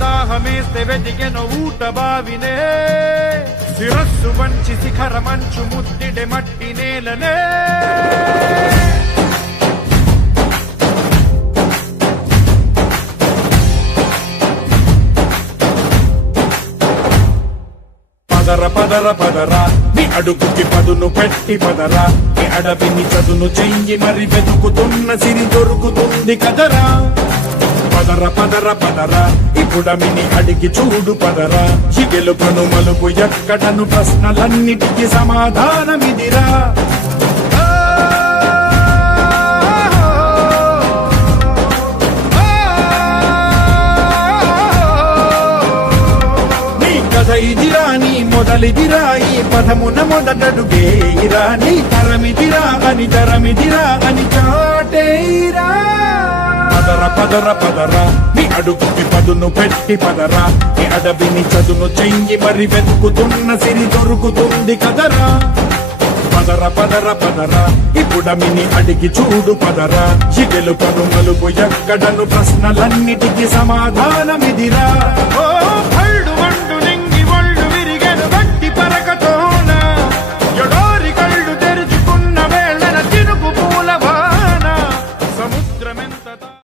దాహమేస్తే వెతికెను ఊట బావినే శిరస్సు వంచి శిఖర మంచు ముద్దిడే మట్టి నేలనే పదర పదర పదరా నీ అడుగుకి పదును పెట్టి పదరా నీ అడవిని చదును చెయ్యి మరి వెతుకుతున్న సిరి దొరుకుతుంది కదరా పదర పదర పదరా ఇప్పుడమిని అడిగి చూడు పదరా ఈ గెలుపను మలుపు ఎక్కడను ప్రశ్నలన్నిటికీ సమాధానమిదిరా ఇదిరా నీ మొదలిదిరా ఈ పదమున మొదటడుగేయిరా నీ తరమిదిరా అని తరమిదిరా అని చాటేయిరా పదర పదర పదరా నీ అడుగుకి పదును పెట్టి పదరా నీ అడవిని చదును చెయ్యి మరి వెతుకుతున్న సిరి దొరుకుతుంది కదరా పదర పదర పదరా ఇప్పుడమిని అడిగి చూడు పదరా ఈ గెలుపను మలుపు ఎక్కడను ప్రశ్నలన్నిటికీ సమాధానమిదిరా ఓ